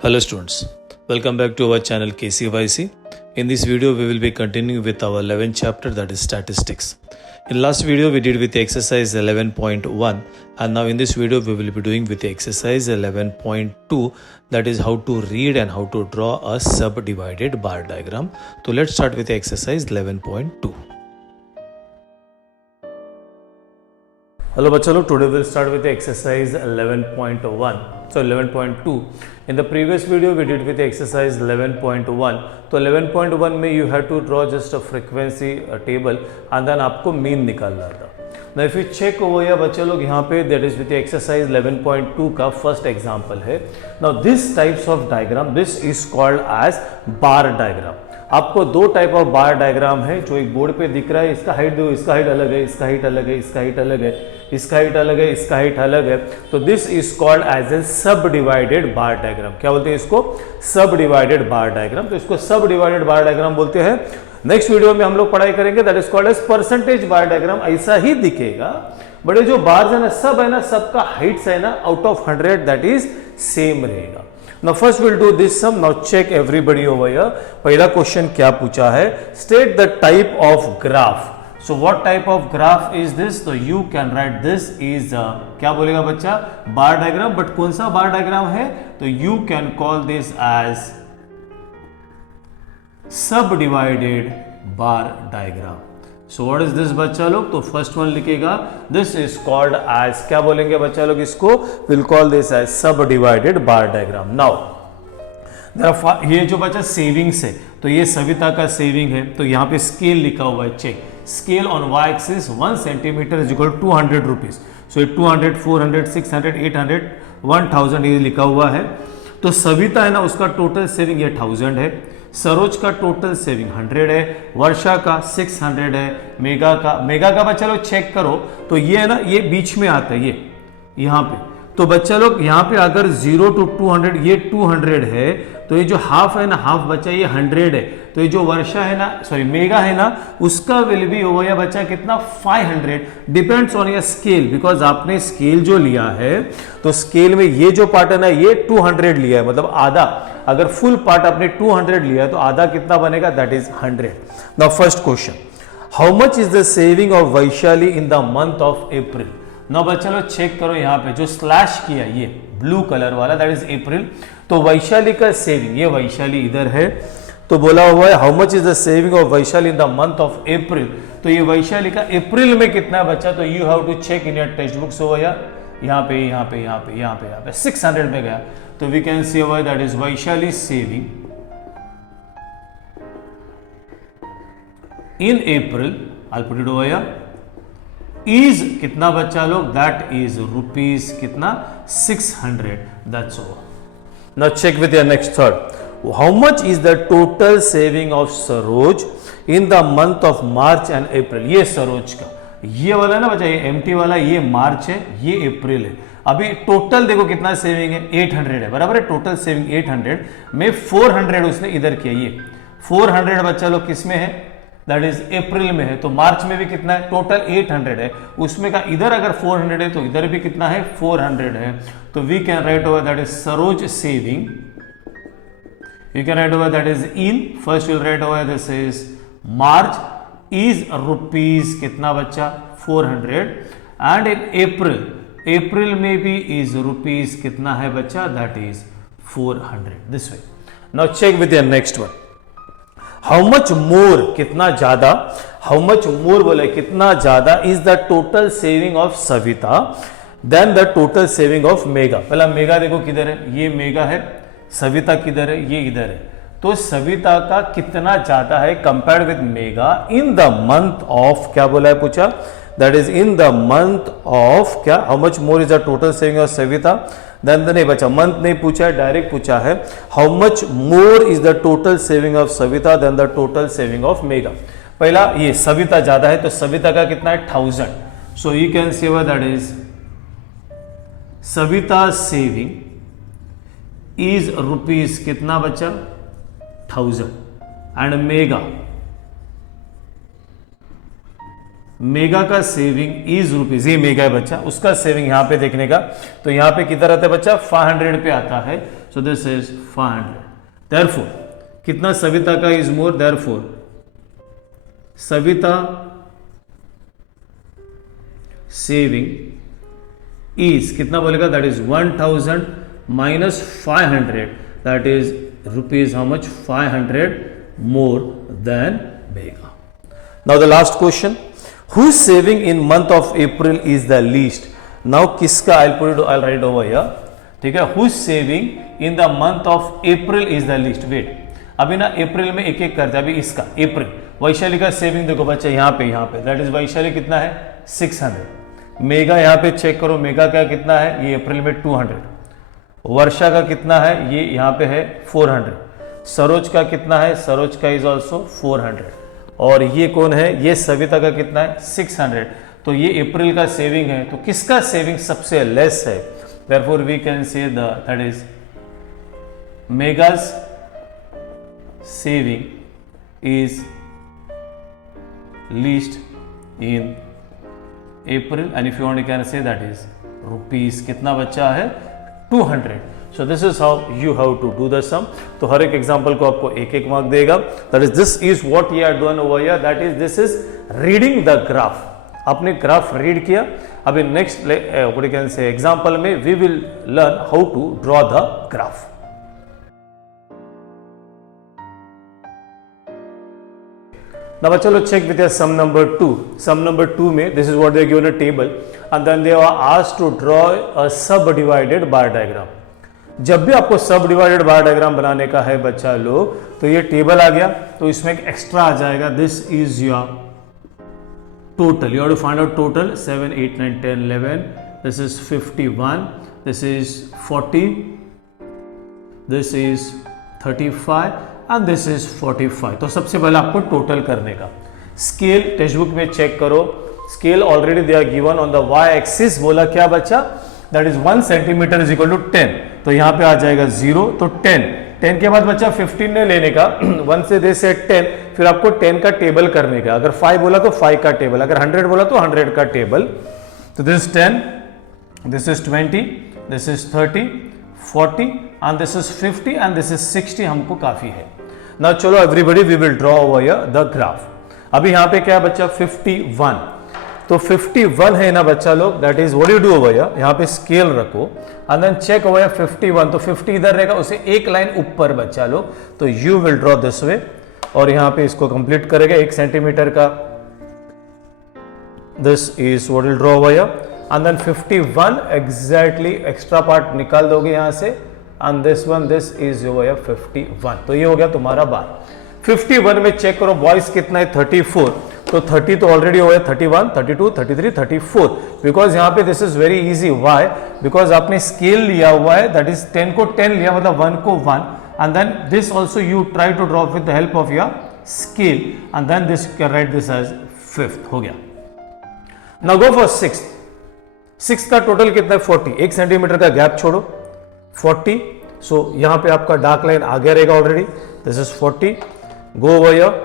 Hello students, welcome back to our channel KCYC. In this video we will be continuing with our 11th chapter, that is statistics. In last video we did with the exercise 11.1 and now in this video we will be doing with the exercise 11.2, that is how to read and how to draw a subdivided bar diagram. So let's start with the exercise 11.2. Hello bachcho log, today we'll start with the exercise 11.1. So 11.2. In the previous video we did with the exercise 11.1. तो 11.1 में you have to draw just a frequency table and then आपको mean निकालना था. Now if you check over here बच्चे लोग यहाँ पे that is with the exercise 11.2 का first example है. Now this types of diagram, this is called as bar diagram. आपको दो टाइप ऑफ बार डायग्राम है जो एक बोर्ड पे दिख रहा है. इसका हाइट दो, इसका हाइट अलग है, इसका हाइट अलग है, इसका हाइट अलग है, इसका हाइट अलग है, इसका हाइट अलग है. तो this is called as a sub divided bar diagram. क्या बोलते हैं इसको? सब डिवाइडेड बार डायग्राम. तो इसको सब डिवाइडेड बार डायग्राम बोलते हैं. नेक्स्ट वीडियो में हम लोग पढ़ाई करेंगे that is called as percentage bar diagram. ऐसा ही दिखेगा बट जो बार्स है ना, सबका हाइट्स है ना out of 100 that is same रहेगा. Now first we'll do this sum. Now check everybody over here. पहला क्वेश्चन क्या पूछा है? State the type of graph. So what type of graph is this? So you can write this is क्या बोलेगा बच्चा? Bar diagram. But कौन सा bar diagram है? तो you can call this as subdivided bar diagram. So what is this बच्चा लोग? तो फर्स्ट वन लिखेगा दिस इज कॉल्ड एज, क्या बोलेंगे बच्चा लोग इसको? विल कॉल दिस एज सब डिवाइडेड बार डायग्राम. नाउ ये जो बच्चा सेविंग्स है तो ये सविता का सेविंग है. तो यहाँ पे स्केल लिखा हुआ है, check. Scale on Y axis 1 centimetre is equal 200 rupees. So ये 200, 400, 600, 800, 1000 ये लिखा हुआ है. तो सविता है ना उसका टोटल सेविंग ये 1000 है. सरोज का टोटल सेविंग 100 है. वर्षा का 600 है. मेगा का बच्चा लोग चेक करो तो ये है ना, ये बीच में आता है ये यहाँ पे. तो बच्चा लोग यहाँ पे अगर 0 to 200 ये 200 है तो ये जो हाफ है ना, हाफ बच्चा ये 100 है. तो ये जो वर्षा है ना, सॉरी मेगा है ना, उसका विल भी हो गया बच्चा कितना? 500. Depends on your scale, because आपने स्केल जो लिया है तो स्केल में ये जो पार्ट है ना ये 200 लिया है, मतलब आधा. अगर फुल पार्ट आपने 200 लिया है तो आधा कितना बनेगा? That is 100. Now first question, how much is the saving of Vaishali in the month of April? Now बच्चा लोग चेक करो यहाँ पे जो स्लैश किया ये ब्लू कलर वाला दैट इज अप्रैल. तो वैशाली का सेविंग, ये वैशाली इधर है तो बोला हुआ है how much is the saving of Vaishali in the month of April. तो ये वैशाली का अप्रैल में कितना है बच्चा? तो you have to check in your text books over यहाँ पे 600 में गया. तो we can see over that is Vaishali saving in April, I put it over is कितना बच्चा लोग? दैट इज रुपीज कितना? 600. That's all. Now check with your next third, how much is the total saving of Saroj in the month of March and April? ये सरोज का ये वाला ना बच्चा, ये एम्प्टी वाला ये मार्च है, ये अप्रैल है. अभी टोटल देखो कितना सेविंग है? 800 है, बराबर है. टोटल सेविंग 800 में 400 उसने इधर किया. ये 400 बच्चा लोग किस में है? दैट इज अप्रैल में है. तो मार्च में भी कितना है? टोटल 800 है. उसमें का इधर अगर 400 है तो इधर भी कितना है? 400 है. तो we can write over that is Saroj saving. You can write over that is in, first will write over this is March is rupees कितना बच्चा? 400. एंड इन अप्रैल में भी इज रुपीज कितना है बच्चा? That is 400. This way. Now check with your next one, how much more कितना ज्यादा? How much more बोले कितना ज्यादा is the total saving of Savita then the total saving of Megha. पहला मेगा देखो किधर है? ये मेगा है. सविता किधर है? ये इधर है. तो सविता का कितना ज्यादा है compare with Megha in the month of, क्या बोला है पूछा? That is in the month of क्या? How much more is the total saving of Savita then नहीं बच्चा, मंथ नहीं पूछा है, डायरेक्ट पूछा है how much more is the total saving of Savita then the total saving of Megha. पहला ये सविता ज्यादा है तो सविता का कितना है? 1000. So you can say that is Savita saving is rupees कितना बच्चा? 1000. एंड मेगा का सेविंग इज रुपीज, ये मेगा है बच्चा, उसका सेविंग यहां पे देखने का तो यहां पे कितना रहता है बच्चा? 500 पे आता है. so this is 500. Therefore कितना सविता का is more, therefore Savita saving is कितना बोलेगा, that is 1000 minus 500, that is rupees how much, 500 more than Megha. Now the last question, whose saving in month of April is the least? Now किसका, I'll write over here, ठीक है, whose saving in the month of April is the least. wait, अभी ना अप्रैल में एक एक करते हैं, अभी इसका अप्रैल, वैशाली का सेविंग देखो बच्चा यहाँ पे दैट इज वैशाली कितना है 600, मेगा यहाँ पे चेक करो, मेगा का कितना है, ये अप्रैल में 200, वर्षा का कितना है, ये यहाँ पे है 400, सरोज का कितना है, सरोज का इज ऑल्सो 400, और ये कौन है, ये सविता का कितना है 600, तो ये अप्रैल का सेविंग है, तो किसका सेविंग सबसे लेस है, therefore we can say that is Megha's saving is least in April, and if you want you can say that is rupees कितना बच्चा है 200. So this is how you have to do the sum. तो हर एक example को आपको एक एक mark देगा. That is, this is what you are done over here. That is, this is reading the graph. आपने ग्राफ रीड किया. अभी next what you can say example में we will learn how to draw the graph. Now chalo check with your sum number 2. Sum number 2 में this is what they are given a table and then they are asked to draw a subdivided bar diagram. जब भी आपको subdivided bar diagram बनाने का है बच्चा लोग, तो ये टेबल आ गया, तो इसमें एक एक्स्ट्रा आ जाएगा. This is your total. You have to find out total 7, 8, 9, 10, 11. This is 51. This is 40. This is 35. And this is 45. तो सबसे पहले आपको टोटल करने का स्केल टेक्स्ट बुक में चेक करो. Scale already they are given on the Y axis. बोला क्या बच्चा, that is 1 centimetre is equal to 10. तो यहां पे आ जाएगा 0, तो 10 के बाद बच्चा 15 ने लेने का 1 से दे से 10, फिर आपको 10 का टेबल करने का. अगर 5 बोला तो 5 का टेबल, अगर 100 बोला तो 100 का टेबल. तो this 10, this is 20, this is 30, 40 and this is 50 and this is 60. हमको काफी है. ना चलो everybody we will draw over here the graph. अभी यहाँ पे क्या है बच्चा 51. तो 51 है ना बच्चा लोग, that is what you do over here, यहाँ पे स्केल रखो एंड देन चेक ओवर 51. तो 50 इधर रहेगा, उसे एक लाइन ऊपर बच्चा लोग, तो you will draw this way और यहाँ पे इसको कंप्लीट करेगा 1 सेंटीमीटर का. This is what will draw over here and then 51 exactly extra part निकाल दोगे यहाँ से and this one, this is over here 51. तो ये हो गया तुम्हारा बार. 51 में चेक करो बॉयज कितना है 34. तो 30 तो ऑलरेडी हो गया, 31, 32, 33, 34. बिकॉज यहाँ पे this is very easy. Why? Because आपने स्केल लिया हुआ है, दैट इज 10 को 10 लिया, मतलब 1 को 1, and then this also you try to draw with the help of your scale and then this can write this as 5th. हो गया. Now go for 6th. 6th का टोटल कितना है 40. 1 सेंटीमीटर का गैप छोड़ो 40. सो यहां पे आपका डार्क लाइन आगे रहेगा already. This is 40. Go over here,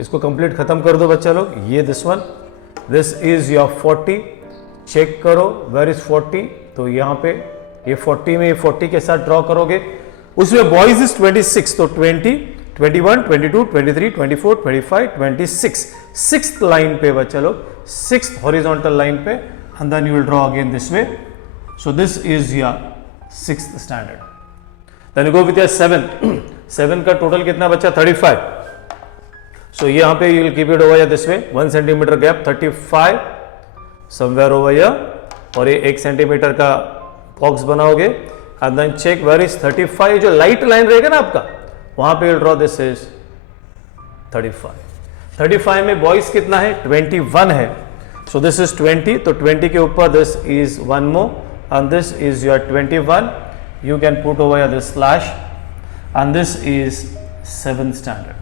इसको कंप्लीट खत्म कर दो बच्चा लोग. ये this one, this is your 40. Check करो वेयर इज 40. तो यहां पे ये 40 में ये 40 के साथ ड्रॉ करोगे. उसमें बॉयज इज 26. तो 20, 21, 22, 23, 24, 25, 26. 6th लाइन पे बच्चा लोग, 6th हॉरिजॉन्टल लाइन पे, and then you will draw again this way. So this is your 6th standard. Then you go with your 7. 7 का टोटल कितना बच्चा 35. So यहाँ पे you will keep it over here this way, 1 centimetre gap 35 somewhere over here, और ये 1 centimetre का box बनाओगे and then check where is 35. जो लाइट लाइन रहेगा ना आपका, वहां पे you'll draw this is 35. 35 में बॉयज कितना है 21 है. So this is 20. तो 20 के ऊपर this is 1 more and this is your 21. You can put over here this slash and this is 7th standard.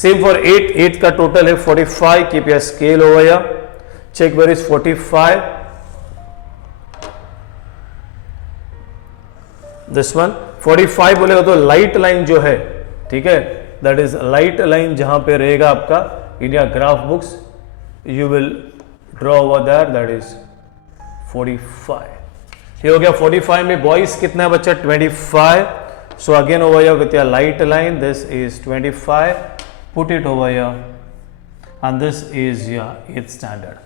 Same for 8. 8 का total है 45. Keep your scale over here. Check where is 45. This one 45 बोलेगा तो light line जो है, ठीक है, that is light line जहां पे रहेगा आपका in your graph books, you will draw over there, that is 45. ये हो गया 45 में बॉयज कितना है बच्चा 25. So again over here with your light line this is 25. Put it over here and this is your 8th standard.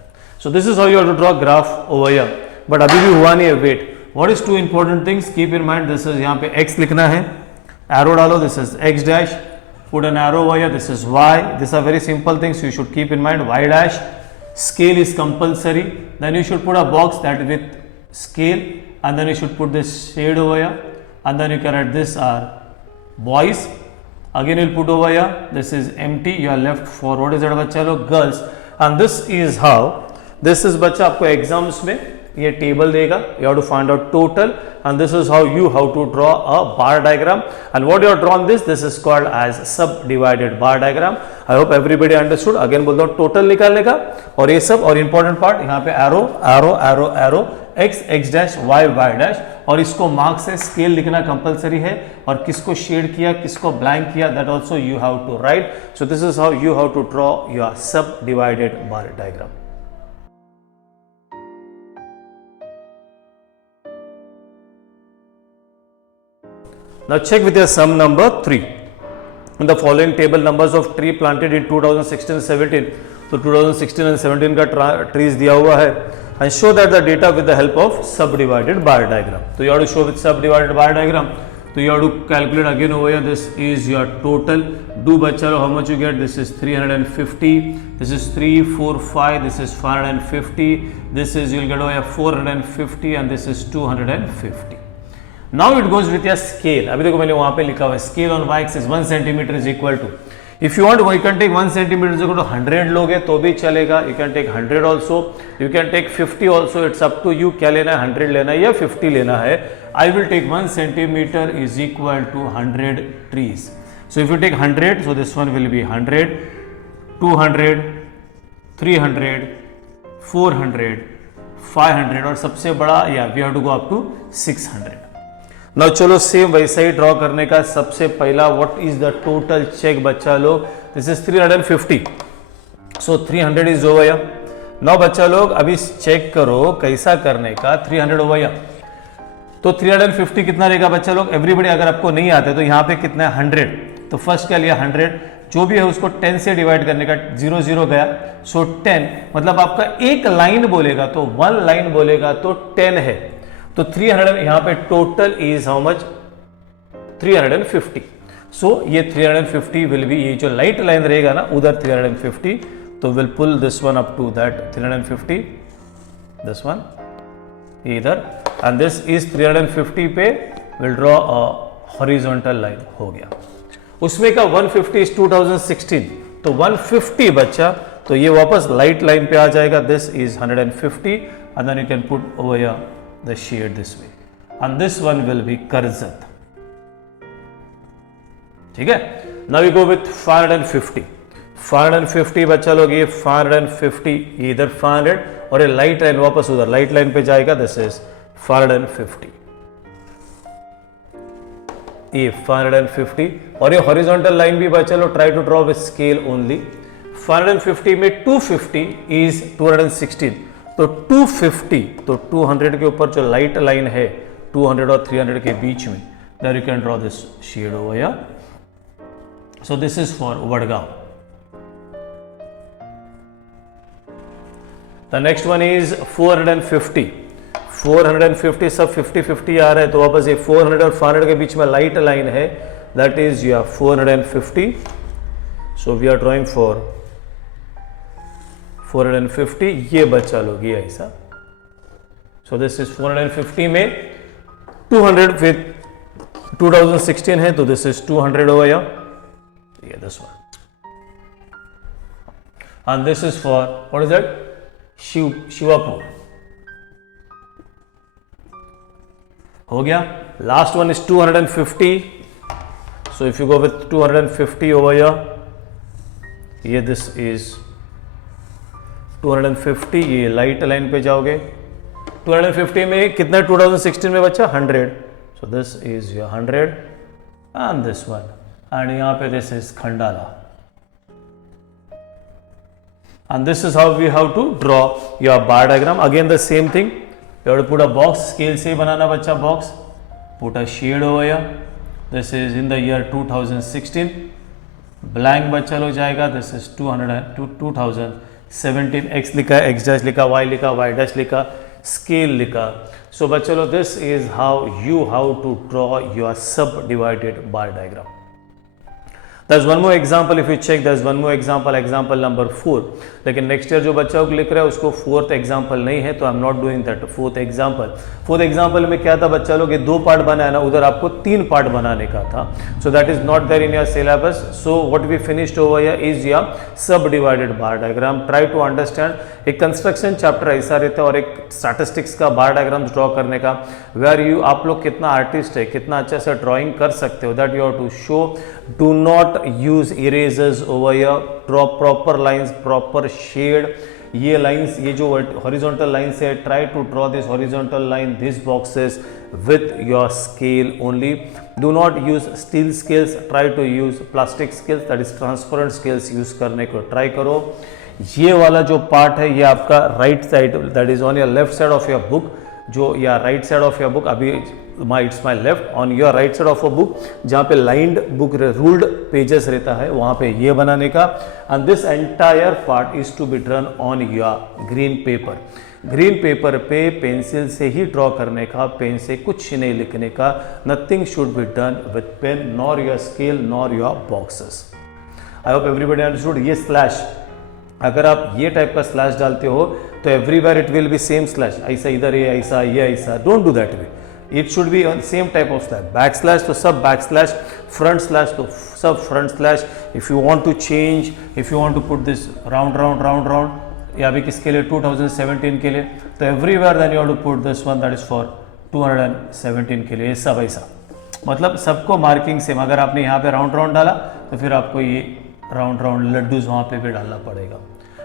So this is how you have to draw graph over here. But अभी भी हुआ नहीं है. Wait, what is two important things keep in mind. This is यहाँ पे x लिखना है, arrow डालो, this is x dash, put an arrow over here, this is y. These are very simple things you should keep in mind. Y dash, scale is compulsory. Then you should put a box that with scale, and then you should put this shade over here, and then you can write this are boys. Again you'll put over here, this is empty, you are left for what is that बच्चा लोग girls. And this is how, this is बच्चा आपको exams में ये table देगा. You have to find out total, and this is how to draw a bar diagram. And what you have drawn this is called as subdivided bar diagram. I hope everybody understood. Again बोलता हूँ total निकालने का और ये सब, और important part यहाँ पे arrow arrow arrow arrow, x dash y dash, और इसको मार्क से स्केल लिखना कंपलसरी है, और किसको शेड किया किसको ब्लैंक किया that also you have to write. So this is how you have to draw your subdivided bar diagram. Now check with your sum number 3. In the following table numbers of tree planted in 2016-17, तो 2016 and 17 का trees दिया हुआ है, and show that the data with the help of subdivided bar diagram. तो you have to show with subdivided bar diagram. तो you have to calculate again over here. This is your total. Do बच्चा लो how much you get. This is 350. This is 3, 4, 5. This is 550. This is you'll get over here 450, and this is 250. Now it goes with your scale. अभी देखो मैंने वहाँ पे लिखा हुआ है scale on y-axis 1 centimeter is equal to. If you want, you can take 1 centimeter is equal to 100 लोगे तो भी चलेगा. You can take 100 also. You can take 50 also. It's up to you. क्या लेना है, 100 लेना है या 50 लेना है. I will take 1 centimeter is equal to 100 trees. So if you take 100, so this one will be 100, 200, 300, 400, 500, और सबसे बड़ा we have to go up to 600. Now चलो सेम वैसा ही ड्रॉ करने का. सबसे पहला what is the total check बच्चा लोग. This is 350. So 300 is over here. Now बच्चा लोग अभी चेक करो कैसा करने का. 300 ओवर हियर, तो 350 कितना रहेगा बच्चा लोग. एवरीबडी अगर आपको नहीं आते तो यहाँ पे कितना है 100. तो फर्स्ट क्या लिया 100, जो भी है उसको 10 से डिवाइड करने का. 0 0 गया, सो 10 मतलब आपका एक लाइन बोलेगा तो 1 लाइन बोलेगा तो 10 है. तो 300 यहाँ पे टोटल इज हाउ मच 350. सो ये 350 विल बी, ये जो लाइट लाइन रहेगा ना उधर 350, तो will pull this one up to that 350, this one इधर, एंड दिस इज 350 पे will draw a horizontal line. हो गया. उसमें का 150 इज 2016, तो 150 बच्चा, तो ये वापस लाइट लाइन पे आ जाएगा. This is 150, and then you can put over here the shade this way, and this one will be Karzat. ठीक है. Now we go with 550. 550 बच्चा लोग, ये 550 इधर 500 और ये लाइट लाइन वापस उधर लाइट लाइन पे जाएगा. दिस इज 550, ये 550, और ये हॉरिजॉन्टल लाइन भी बच्चा लोग try to draw with scale only. 550 में 250 इज 216, तो 250, तो 200 के ऊपर जो लाइट लाइन है 200 और 300 के बीच में, there you can draw this shade over here. So this is for Vadgaon. The next one is 450. 450 सब 50-50 आ रहा है, तो वापस ये 400 और 500 के बीच में लाइट लाइन है, that is your 450. So we are drawing for 450. ये बच्चा लोग ये ऐसा. सो दिस इज 450 में 200 विद 2016 है, तो दिस इज 200 ओवर हियर. ये this one, and this is for what is that Shivapur. हो गया. Last one is 250. So if you go with 250 over here, ये दिस इज 250, ये लाइट लाइन पे जाओगे. 250 में कितना 2016 में बच्चा 100, so this is your 100, and this one, and यहाँ पे this is Khandala. And this is how we have to draw your bar diagram. Again the same thing, You have to put a box, scale से बनाना बच्चा box, put a shade over here. This is in the year 2016. Blank बच्चा लोग जाएगा. This is 2017. X लिखा, X dash लिखा, Y लिखा, Y dash लिखा, scale लिखा. So बच्चा लोग, this is how to draw your subdivided bar diagram. There's one more example. If you check, there's one more example, example number 4. लेकिन next year जो बच्चा लिख रहा है उसको फोर्थ एग्जाम्पल नहीं है, तो I am not doing that fourth example. Fourth example में क्या था बच्चा लोग, ये 2 पार्ट बनाना, उधर आपको 3 पार्ट बनाने का था. So that is not there in your syllabus. So what we finished over here is your सब divided bar diagram. Try to understand. एक कंस्ट्रक्शन चैप्टर ऐसा रहता है और एक स्टैटिस्टिक्स का बार डायग्राम ड्रॉ करने का, वेयर यू आप लोग कितना आर्टिस्ट है, कितना अच्छा से ड्राइंग कर सकते हो, that you have to show. Do not use erasers over here. Draw proper lines, proper shade. ये lines, ये जो horizontal lines है, try to draw this horizontal line, these boxes with your scale only. Do not use steel scales, try to use plastic scales, that is transparent scales use करने को try करो. ये वाला जो part है ये आपका right side, that is on your left side of your book, जो या right side of your book, अभी it's my left, on your right side of a book, जहाँ पे lined book ruled pages रहता है वहाँ पे ये बनाने का. and this entire part is to be drawn on your green paper. Green pepper पे पेंसिल से ही ड्रॉ करने का, पेन से कुछ नहीं लिखने का. Nothing should be done with pen, nor your scale, nor your boxes. I hope everybody understood. ये स्लैश, अगर आप ये टाइप का स्लैश डालते हो तो everywhere it will be same slash. ऐसा इधर ये ऐसा, ये ऐसा. Don't do that way. It should be on same type of slash. Backslash तो सब backslash, front slash तो सब front slash. If you want to change, if you want to put this round, या भी किसके लिए 2017 के लिए, तो everywhere then you have to put this one that is for 217 के लिए. ये सब ऐसा, मतलब सबको मार्किंग सेम. अगर आपने यहाँ पे राउंड डाला तो फिर आपको ये राउंड लड्डूज वहाँ पे भी डालना पड़ेगा.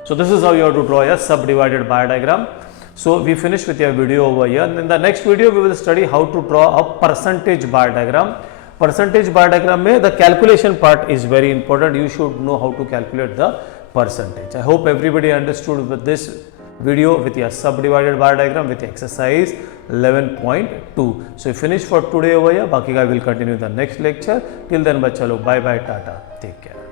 So this is how you have to draw a subdivided bar diagram. So we finished with your video over here. And in the next video we will study how to draw a percentage bar diagram. Percentage bar diagram में the calculation part is very important. You should know how to calculate the percentage. I hope everybody understood with this video with your subdivided bar diagram with exercise 11.2. So we finished for today over here. बाकी का I will continue the next lecture. Till then बच्चा लोग bye bye, tata, take care.